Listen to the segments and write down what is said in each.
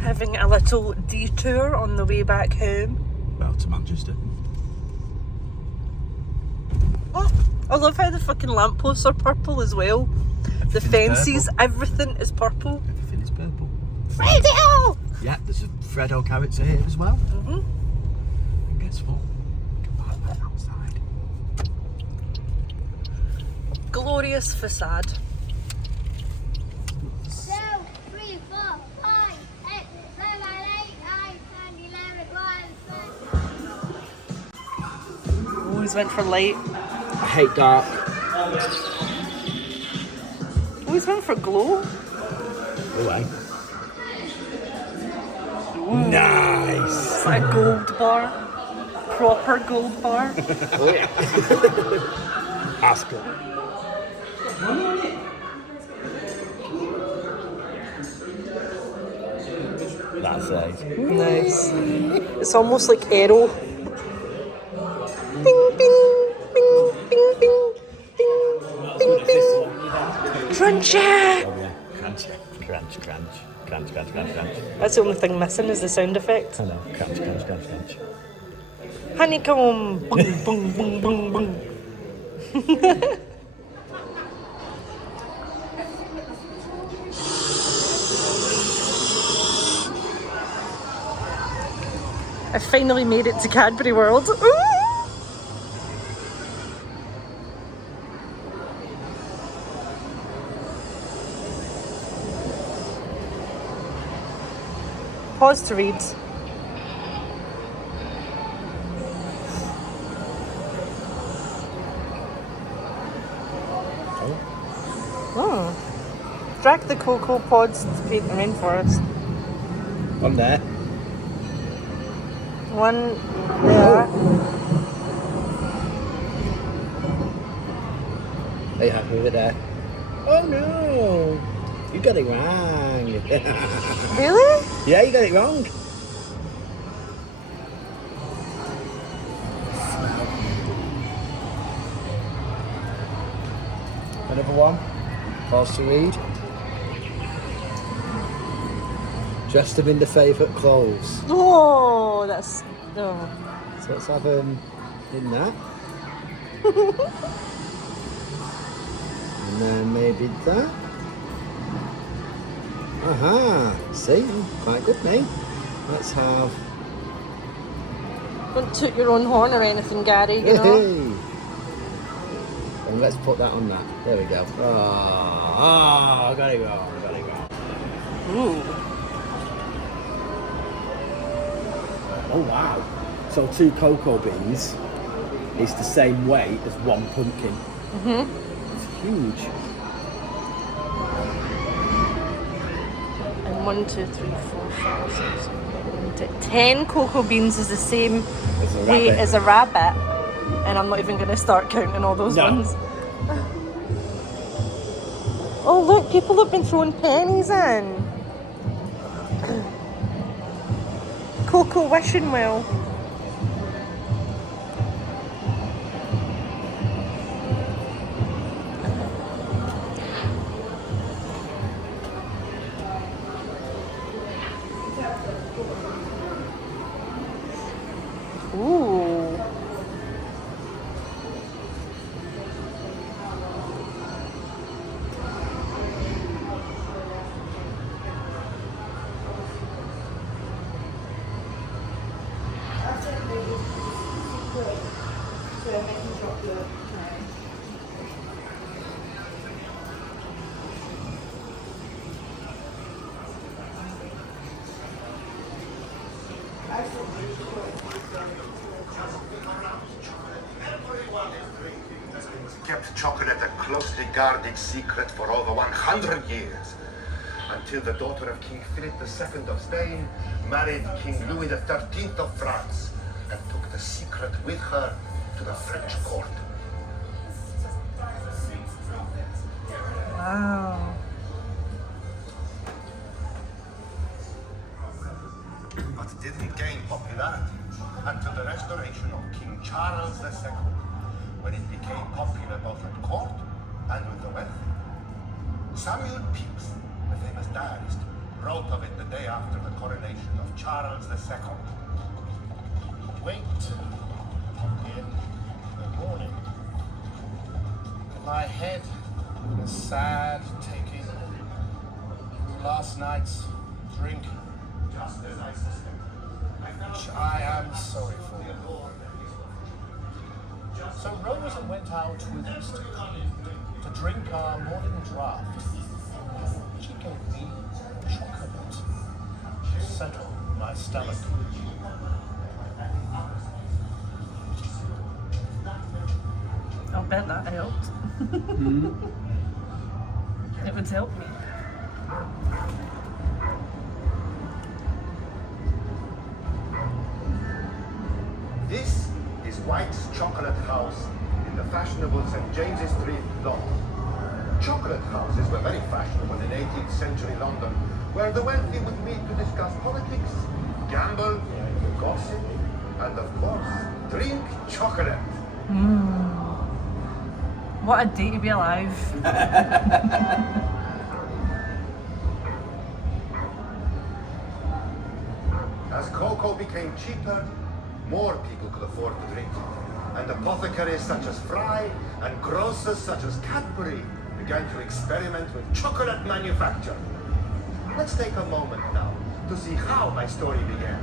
Having a little detour on the way back home. Well, to Manchester. Oh, I love how the fucking lampposts are purple as well. The fences, everything is purple. Everything is purple. Fredo! Yeah, there's a Freddo character here as well. Mm-hmm. And guess what? Come back outside. Glorious facade. 2, 3, 4, 5, 8, 7, 8, 9, 10, 11, 12, 13. Always went for light. I hate dark. Always went for glow. Away. Nice. It's like a gold bar. Proper gold bar. Oh yeah. Ask her. That's it. Nice. It's almost like Aero. Bing, bing, bing, bing, bing, bing, bing, bing. Crunchy! Oh yeah. Crunch, crunch, crunch, crunch, crunch, crunch, crunch. That's the only thing missing is the sound effect. I know. Crunch, crunch, crunch, crunch. Honeycomb! Bung, bung, bung, bung, bung. I finally made it to Cadbury World. Ooh! Pause to read. Oh. Drag the cocoa pods to paint the rainforest. On there. One there. Are you happy with that? Oh no! You got it wrong. Really? Yeah, you got it wrong. Another one. Pause to read. Dressed them in the favourite clothes. Oh, that's... Oh. So let's have them in that. And then maybe that. Aha, see, quite good, mate. Let's have... Don't toot your own horn or anything, Gary, you know? Hey. And let's put that on that. There we go. Oh, I got it wrong, I got it wrong. Ooh. Oh wow. So 2 cocoa beans is the same weight as 1 pumpkin. Mm-hmm. It's huge. And 1, 2, 3, 4, 5, 6, 7, 8, 10 cocoa beans is the same As a weight rabbit. as a rabbit. And I'm not even going to start counting all those No. ones. Oh look, people have been throwing pennies in. Cocoa wishing well. Ooh. Kept chocolate a closely guarded secret for over 100 years, until the daughter of King Philip II of Spain married King Louis XIII of France and took the secret with her to the French court. Wow. But it didn't gain popularity until the restoration of King Charles II, when it became popular both at court and with the wealthy. Samuel Pepys, the famous diarist, wrote of it the day after the coronation of Charles II. Wait in the morning. My head is sad taking last night's drink, just as I suspected, which I am sorry for. So Rose went out with Mr. Queen to drink our morning draught. She gave me chocolate to settle my stomach. I'll bet that helped. It would help me. This is White's Chocolate House in the fashionable St. James's Street, London. Chocolate houses were very fashionable in 18th century London, where the wealthy would meet to discuss politics, gamble, gossip, and of course, drink chocolate. What a day to be alive. As cocoa became cheaper, more people could afford to drink it. And apothecaries such as Fry and grocers such as Cadbury began to experiment with chocolate manufacture. Let's take a moment now to see how my story began.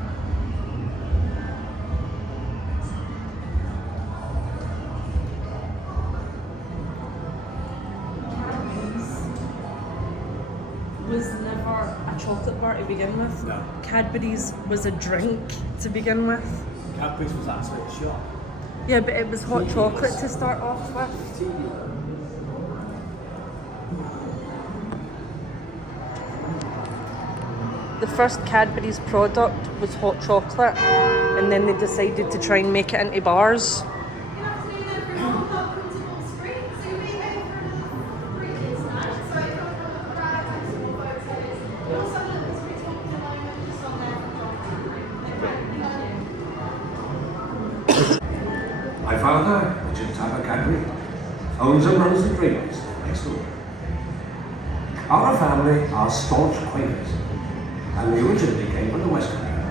Was never a chocolate bar to begin with. No. Cadbury's was a drink to begin with. Cadbury's was actually a shop. Yeah, but it was hot chocolate to start off with. The first Cadbury's product was hot chocolate, and then they decided to try and make it into bars. My father, Richard Tapper Cadbury, owns and runs the drinks next door. Our family are staunch Quakers, and we originally came from the West Country.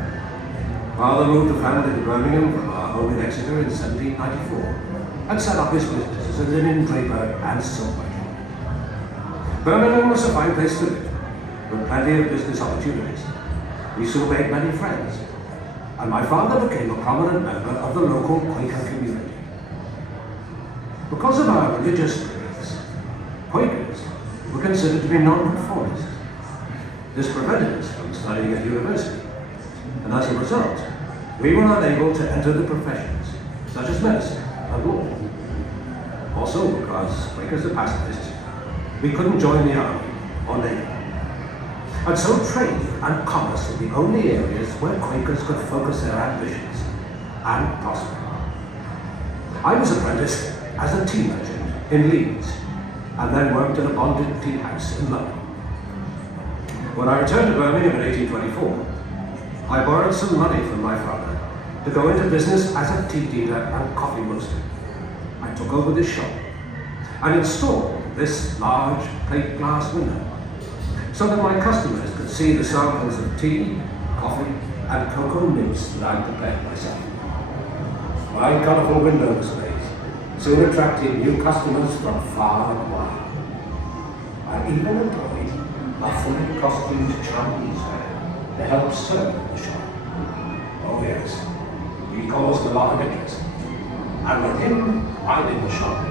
Father moved the family to Birmingham from our home in Exeter in 1794 and set up his business as a linen draper and silk merchant. Birmingham was a fine place to live, with plenty of business opportunities. We soon made many friends, and my father became a prominent member of the local Quaker community. Because of our religious beliefs, Quakers were considered to be non-conformists. This prevented us from studying at university, and as a result, we were unable to enter the professions, such as medicine and law. Also, because Quakers are pacifists, we couldn't join the army or navy. And so trade and commerce were the only areas where Quakers could focus their ambitions and prosper. I was apprenticed as a tea merchant in Leeds, and then worked in a bonded tea house in London. When I returned to Birmingham in 1824, I borrowed some money from my father to go into business as a tea dealer and coffee roaster. I took over this shop and installed this large plate glass window so that my customers could see the samples of tea, coffee, and cocoa nibs that I prepared myself. My colourful window displays soon attracted new customers from far and wide. I even employed a fully costumed Chinese man to help serve the shop. Oh yes, he caused a lot of interest. And with him minding the shop,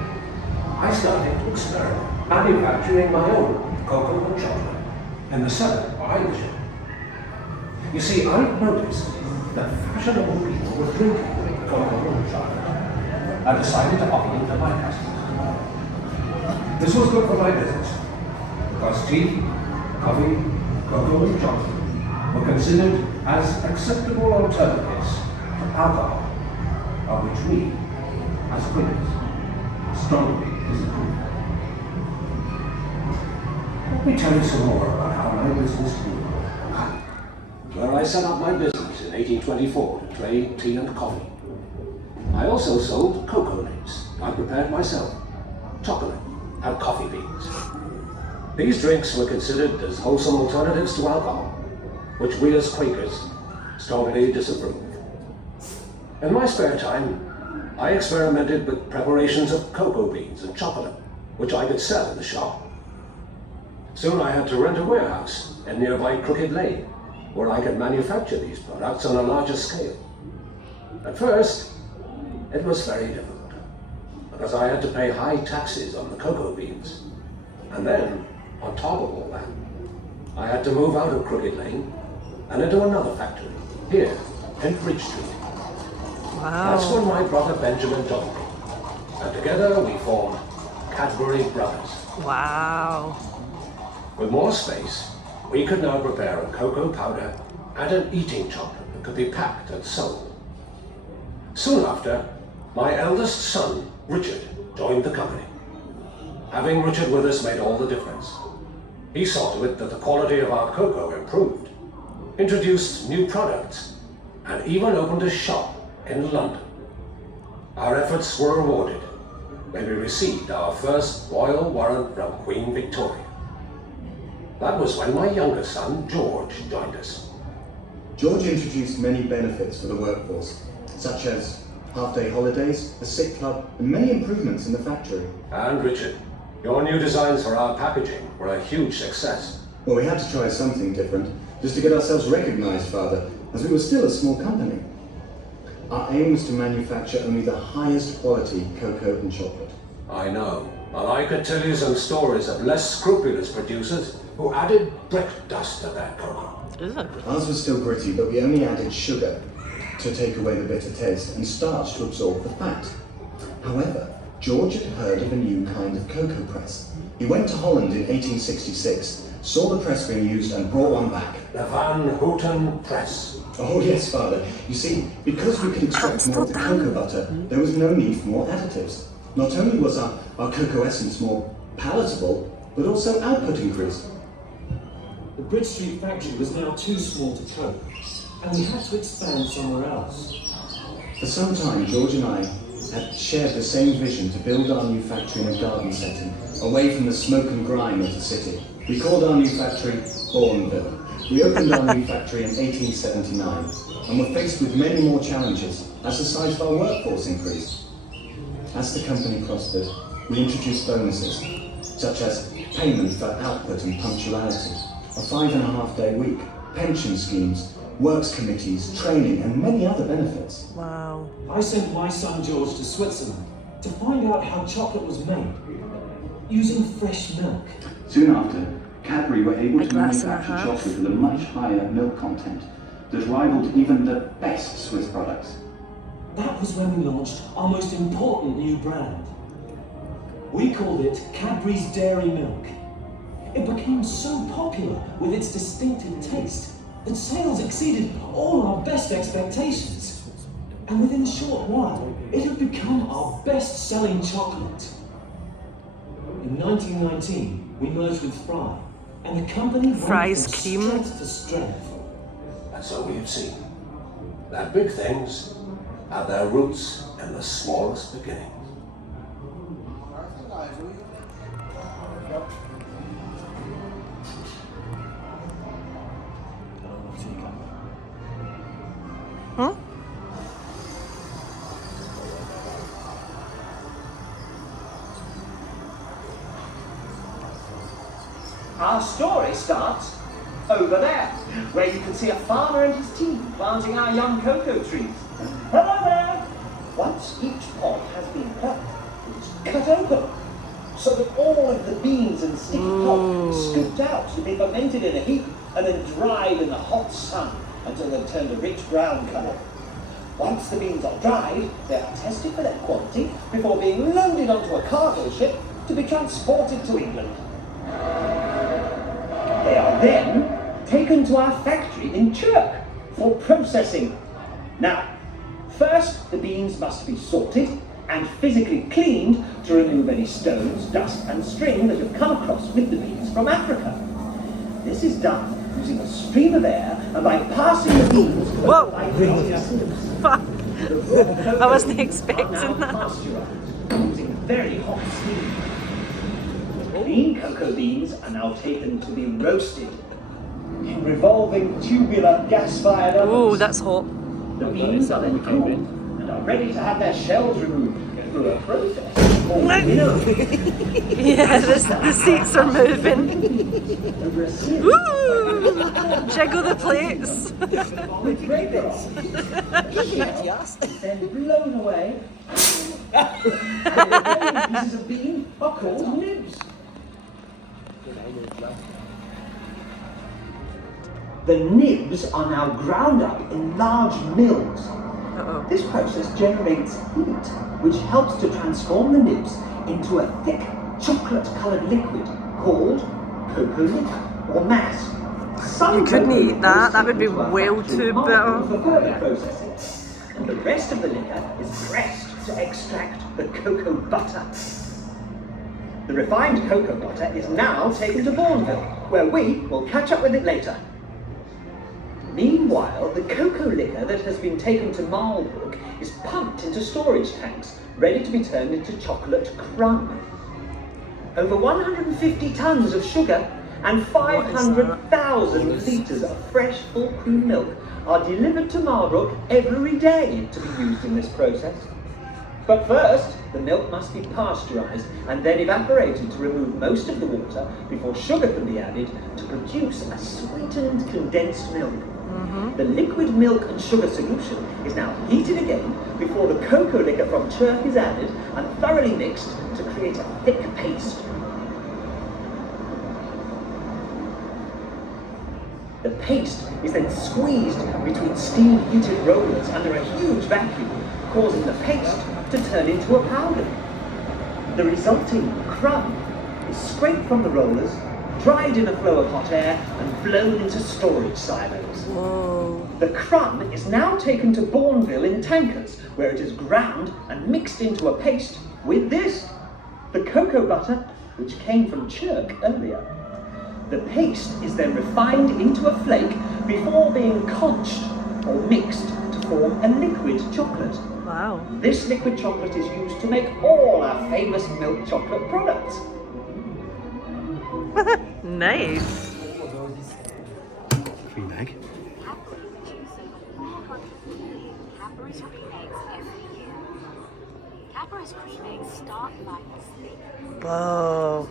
I started to experiment manufacturing my own cocoa and chocolate in the cellar behind the shop. You see, I noticed that fashionable people were drinking cocoa and chocolate, and decided to offer them to my customers. This was good for my business, because tea, coffee, cocoa and chocolate were considered as acceptable alternatives to alcohol, of which we, as Quakers, strongly disapprove. Let me tell you some more about how my business grew. Where I set up my business in 1824 to trade tea and coffee. I also sold cocoa nibs I prepared myself, chocolate and coffee beans. These drinks were considered as wholesome alternatives to alcohol, which we as Quakers strongly disapprove. In my spare time, I experimented with preparations of cocoa beans and chocolate, which I could sell in the shop. Soon I had to rent a warehouse in nearby Crooked Lane, where I could manufacture these products on a larger scale. At first, it was very difficult, because I had to pay high taxes on the cocoa beans. And then, on top of all that, I had to move out of Crooked Lane and into another factory, here in Bridge Street. Wow. That's when my brother Benjamin joined me, and together we formed Cadbury Brothers. Wow. With more space, we could now prepare a cocoa powder and an eating chocolate that could be packed and sold. Soon after, my eldest son, Richard, joined the company. Having Richard with us made all the difference. He saw to it that the quality of our cocoa improved, introduced new products, and even opened a shop in London. Our efforts were rewarded when we received our first royal warrant from Queen Victoria. That was when my younger son, George, joined us. George introduced many benefits for the workforce, such as half-day holidays, a sick club, and many improvements in the factory. And Richard, your new designs for our packaging were a huge success. Well, we had to try something different, just to get ourselves recognized, Father, as we were still a small company. Our aim was to manufacture only the highest quality cocoa and chocolate. I know, and I could tell you some stories of less scrupulous producers who added brick dust to their cocoa. Ours was still gritty, but we only added sugar to take away the bitter taste and starch to absorb the fat. However, George had heard of a new kind of cocoa press. He went to Holland in 1866, saw the press being used and brought one back. The Van Houten Press. Oh yes, Father. You see, because we could extract more of the cocoa butter, there was no need for more additives. Not only was our cocoa essence more palatable, but also output increased. The Bridge Street factory was now too small to cope, and we had to expand somewhere else. For some time, George and I had shared the same vision to build our new factory in a garden setting, away from the smoke and grime of the city. We called our new factory Bourneville. We opened our new factory in 1879, and were faced with many more challenges as the size of our workforce increased. As the company prospered, we introduced bonuses, such as payment for output and punctuality, a 5.5-day week, pension schemes, works committees, training, and many other benefits. Wow. I sent my son George to Switzerland to find out how chocolate was made, using fresh milk. Soon after, Cadbury were able A to glass and a manufacture half. chocolate with a much higher milk content that rivaled even the best Swiss products. That was when we launched our most important new brand. We called it Cadbury's Dairy Milk. It became so popular with its distinctive taste that sales exceeded all our best expectations. And within a short while, it had become our best-selling chocolate. In 1919, we merged with Fry, and the company went Fry's from cream. strength to strength. And so we've seen that big things have their roots in the smallest beginnings. Huh? Our story starts over there, where you can see a farmer and his team planting our young cocoa trees. Hello there! Once each pod has been plucked, it's cut open, so that all of the beans and sticky pulp is scooped out to be fermented in a heap and then dried in the hot sun until they've turned a rich brown colour. Once the beans are dried, they are tested for their quality before being loaded onto a cargo ship to be transported to England. They are then taken to our factory in Chirk for processing. Now, first the beans must be sorted and physically cleaned to remove any stones, dust and string that have come across with the beans from Africa. This is done using a stream of air and by passing the beans through Whoa. a vibrating system. Fuck. I wasn't expecting Are now that. pasteurized using very hot steam. lean cocoa beans are now taken to be roasted in revolving tubular gas-fired ovens. Oh, that's hot. The beans are then cooled and are ready to have their shells removed through a process called winnowing. Yeah, the seats are moving. Over a series Woo! Jiggle the plates. with rabbits. Then blown away. The remaining pieces of bean are called nibs. The nibs are now ground up in large mills. This process generates heat, which helps to transform the nibs into a thick chocolate-coloured liquid called cocoa liquor or mass. Some You couldn't cocoa eat that. That would be liquors well factories too market bitter. for further processing. And the rest of the liquor is pressed to extract the cocoa butter. The refined cocoa butter is now taken to Bourneville, where we will catch up with it later. Meanwhile, the cocoa liquor that has been taken to Marlborough is pumped into storage tanks, ready to be turned into chocolate crumb. Over 150 tons of sugar and 500,000 litres of fresh full cream milk are delivered to Marlborough every day to be used in this process. But first, the milk must be pasteurised and then evaporated to remove most of the water before sugar can be added to produce a sweetened condensed milk. The liquid milk and sugar solution is now heated again before the cocoa liquor from Chirk is added and thoroughly mixed to create a thick paste. The paste is then squeezed between steam-heated rollers under a huge vacuum, causing the paste to turn into a powder. The resulting crumb is scraped from the rollers, dried in a flow of hot air, and blown into storage silos. Whoa. The crumb is now taken to Bourneville in tankers, where it is ground and mixed into a paste with this, the cocoa butter, which came from Chirk earlier. The paste is then refined into a flake before being conched or mixed to form a liquid chocolate. Wow. This liquid chocolate is used to make all our famous milk chocolate products. Nice. Cream egg. Cadbury's cream eggs every year. Cadbury's cream eggs start life thick. Whoa.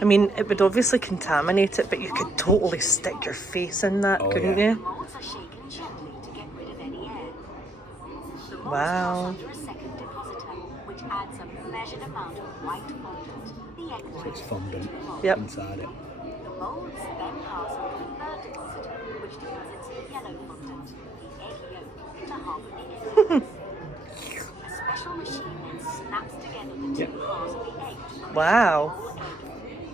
I mean, it would obviously contaminate it, but you could totally stick your face in that, couldn't you? Molds are shaken gently to get rid of any air. The molds Wow. pass under a second depositor, which adds a measured amount of white fondant, the egg white, It's fondant to the mold. Yep. inside it. The molds then pass under a third depositor, which deposits yellow fondant, the egg yolk, in the half of the egg. A special machine then snaps together the two halves of the egg to create Wow. a whole egg.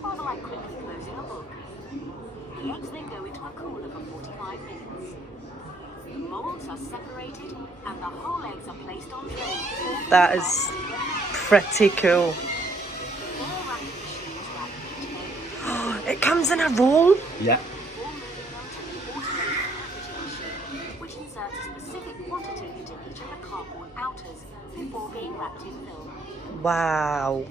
Rather like quickly closing a book. The eggs then go into a cooler for 45 minutes. The molds are separated and the whole eggs are placed on trays. That is pretty cool. Four wrapping machines wrap each egg. It comes in a roll? Yeah. Four moving them to the automated packaging machine, which inserts a specific quantity into each of the cardboard outers before being wrapped in film. Wow.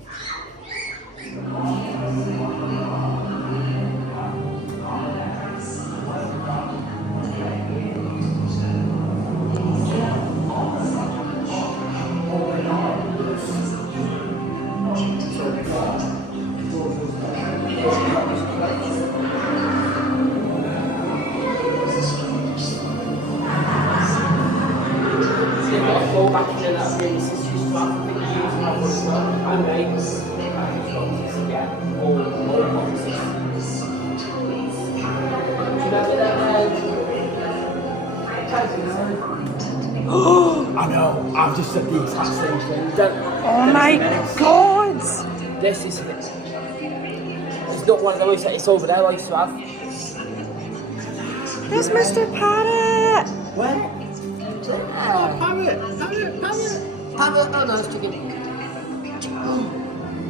Go back into that really used to have the years when I was and mates. Yeah, all boxes. Do you remember that? I know, I've just said the exact same thing. Oh my god! This is it's not one of those that it's over there I used to have. There's Mr. Parrot! Where? Oh, parrot! Parrot! Oh no, it's chicken.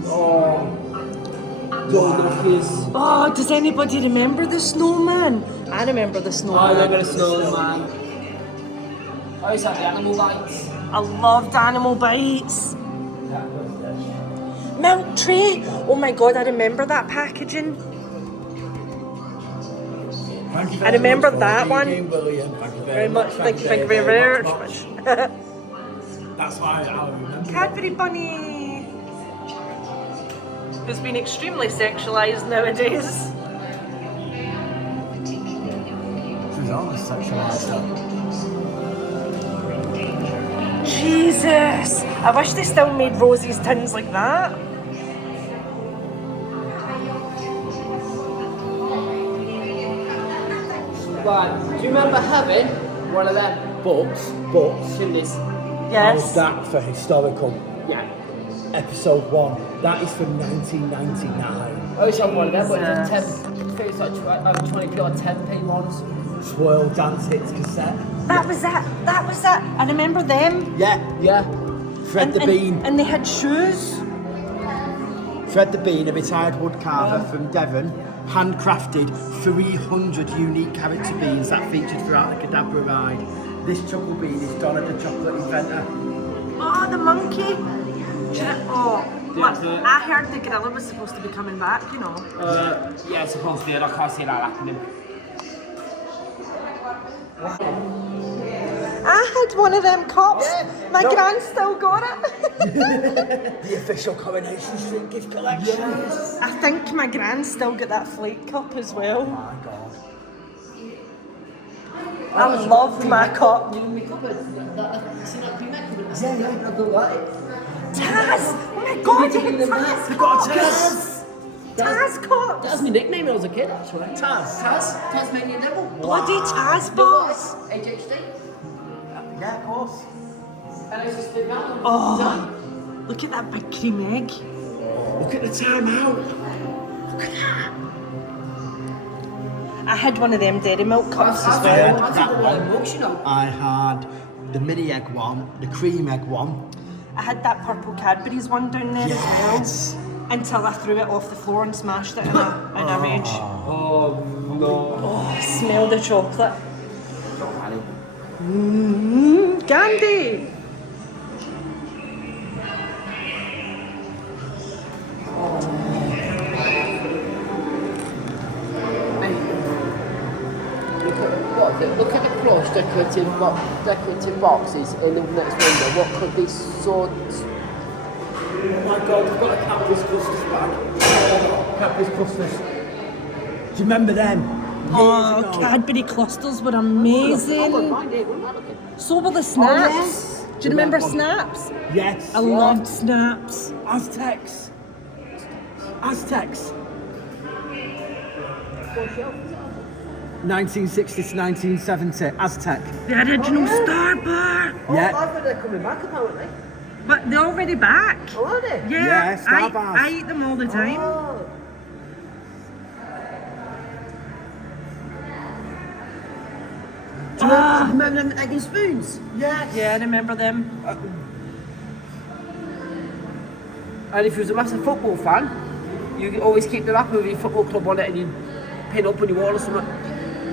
Oh. Oh, does anybody remember the snowman? I remember the snowman. I remember the snowman. I used to have the animal bites. I loved Animal Bites. milk tray. Oh my god, I remember that packaging. Thank you I remember much for that one. being William. Thank you Very much. Thank you very much. That's why I remember. Cadbury bunny. Who's been extremely sexualised nowadays. She's always sexualised. Jesus! I wish they still made Rosie's tins like that. Right, do you remember having one of them But chimneys? Yes. how's that for historical? Yeah. Episode 1. That is from 1999. I wish I had one of them, but it's just 10. I think it's like over 20p or 10p ones. Swirl Dance Hits cassette. That was it. That was it. I remember them. Yeah. Yeah. Fred the Bean. And they had shoes. Fred the Bean, a retired wood carver from Devon, handcrafted 300 unique character beans that featured throughout the Cadbury ride. This chuckle bean is Donna the chocolate inventor. Oh, the monkey. I heard the gorilla was supposed to be coming back, you know. Yeah, supposedly, and I can't see that happening. I had one of them cups. My gran still got it. The official Coronation Street gift collection. Yes. I think my gran still got that flake cup as well. Oh my god. I loved my cup. You know my cupboard? See that pre-made cupboard? Yeah, I don't like it. Taz! Oh my god, you had Taz You got a cups! Taz cups! That was my nickname when I was a kid, actually. Taz. Tasmanian Devil. Bloody Taz balls! ADHD. Yeah, of course. And I used to spit down. Oh, look at that big cream egg. Look at the time out. Look at that. I had one of them dairy milk cups as well. I had the mini egg one, the cream egg one. I had that purple Cadbury's one down there as well. Until I threw it off the floor and smashed it in a rage. Oh no. Oh, smell the chocolate. Candy! Look at the plush decorative boxes in the next window. What could be so... Oh my god, we've got a Cadbury's clusters bag. Cadbury's clusters. Do you remember them? Oh, Cadbury clusters were amazing. So were the snaps. yes. Do you remember snaps? Yes. I loved snaps. Aztecs. 1960 to 1970, Aztec. The original Star Bar. Yeah. I've heard they're coming back apparently. But they're already back. Oh, are they? Yeah, Star Bars. I eat them all the time. Oh. Do you remember them egg and spoons? Yes. Yeah, I remember them. And if you was a massive football fan, you could always keep the wrapper with your football club on it and you pin up on your wall or something.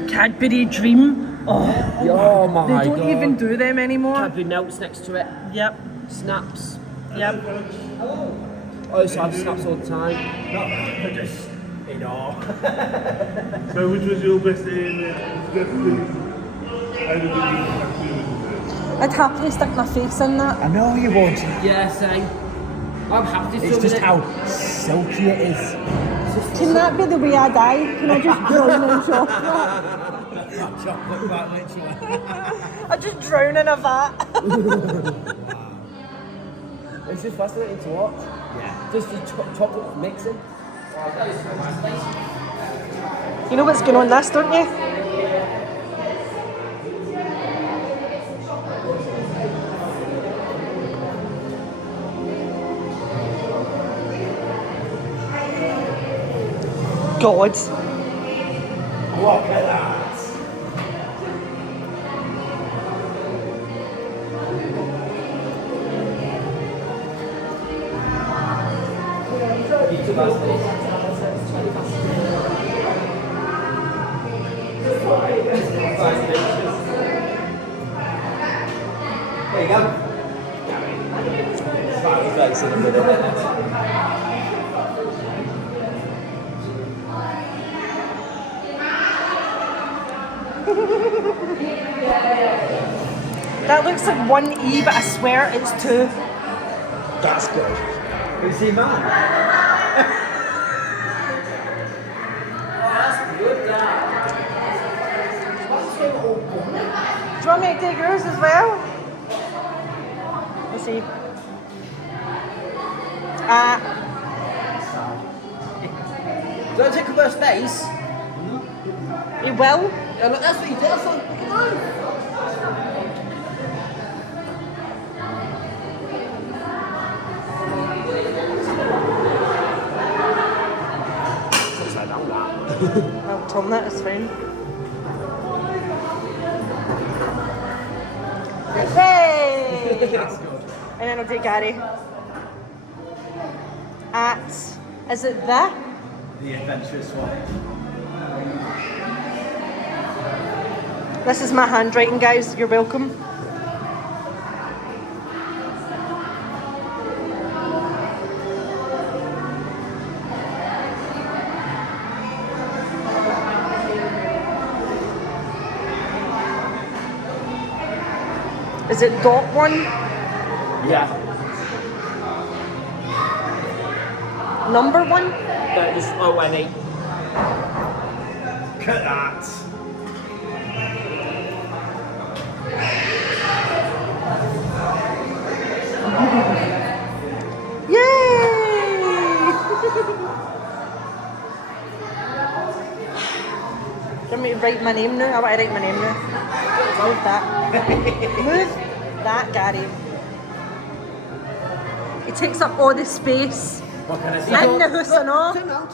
Cadbury Dream. Oh my god. They don't even do them anymore. Cadbury notes next to it. Yep. Snaps. Yep. I used to have snaps all the time. No, just in awe. So which was your best I'd happily stick my face in that. I know you would. Yeah, same. I'm happy to It's do just it. how silky it is. Can that be the way I die? Can I just drown in chocolate? Chocolate back, literally. I just drown in a vat. It's just fascinating to watch. Yeah. Just the chocolate mixing. You know what's going on this, don't you? God. Look at that. There you go. Smiley face in a minute. That looks like 1E, but I swear it's 2. That's good. You see mine? Do you want me to take yours as well? Let's see. Don't take a first face. You will? Yeah, but that's what he does on I'll turn that, it's fine. Hey! And then I'll take Gary. Is it the? The adventurous one. This is my handwriting, guys. You're welcome. Is it .1? Yeah. Number 1? That is ONE. Look at that. Yay! Do you want me to write my name now? I want to write my name now. Move that. Move that, Gary. It takes up all the space. What can I see? In the house and all. Turn around.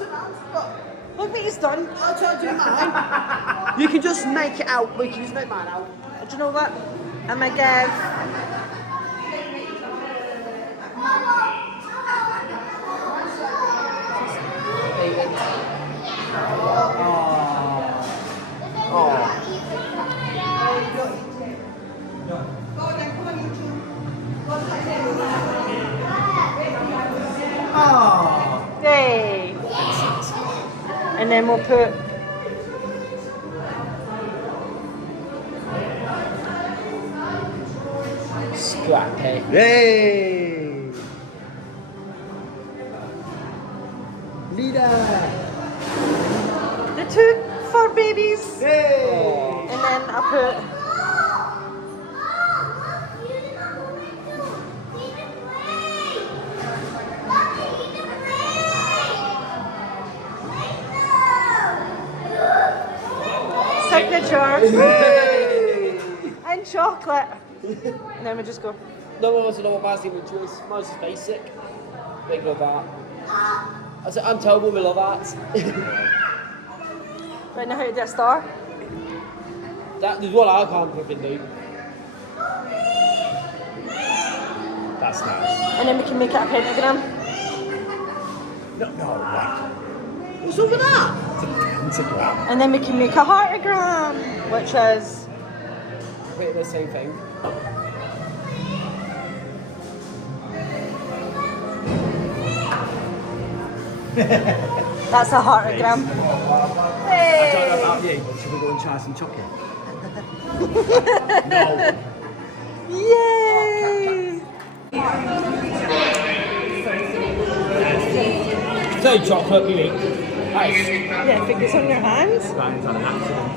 Look what he's done. I'll try to do mine. You can just make it out. We can just make mine out. Do you know what? I'm gonna give. Hey. And then we'll put Scrappy. Yay! Leader! the 2 fur babies. Yay! And then I'll put signature. And chocolate. And then we just go. No one wants to know what my signature is. Mine's just basic. Big love art. I'm terrible with love arts. Right now how to do a star. That is what I can't fucking do. That's nice. And then we can make it a pentagram. No, right. What's up with that? It's a pentagram. And then we can make a heartogram, which is Wait, the same thing. that's a heartogram. I don't know about you, but should we go and try some chocolate? No. Yay! So chocolate, you eat. Nice. Yeah, fingers on your hands. Ryan's had an accident.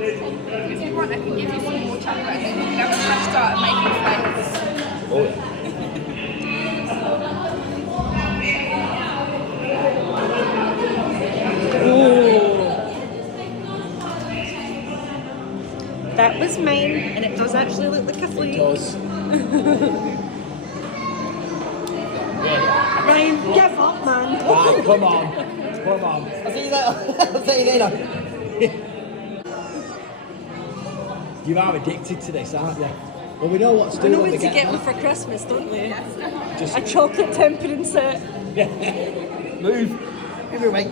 If you want, I can give you some more chocolate and then you can have a fresh start and make it flakes. Oh yeah. That was mine, and it does actually look like a flake. It does. Ryan, give up, man. Right, come on. Come on. I'll see you later. I'll see you later. You are addicted to this, aren't you? Well, we know what to do. We know when what we to get them for Christmas, don't we? Just A chocolate tempering set. move. Give me a wait.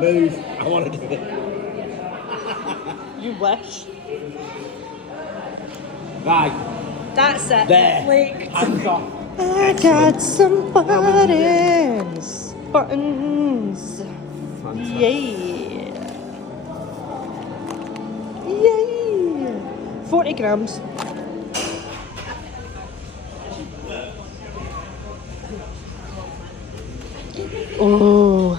Move. I want to do it. You wish. Right. That's it. There. Flaked. Hands off. I got some buttons. Buttons. Fantastic. Yay! Yay! 40 grams. Oh.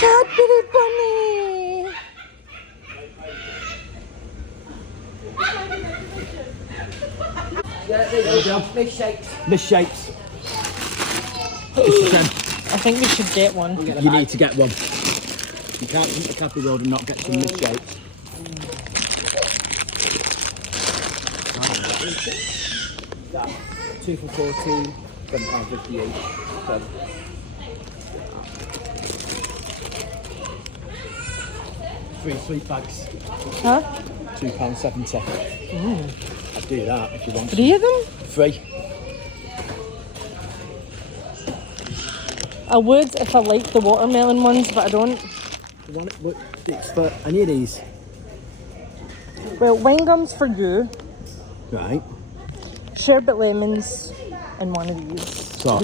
Cadbury bunny. There we go. Misshapes. Misshapes. Mr. Chen, I think we should get one. you need to get one. You can't come to Cadbury World and not get some misshapes. Yeah. 2 for 14, £7.58. So. Three sweet bags. Huh? £2.70. I'd do that if you want. 3 of them? 3. I would if I liked the watermelon ones, but I don't. Look, it's for any of these. Well, wine gums for you, Right. sherbet lemons, and one of these. So,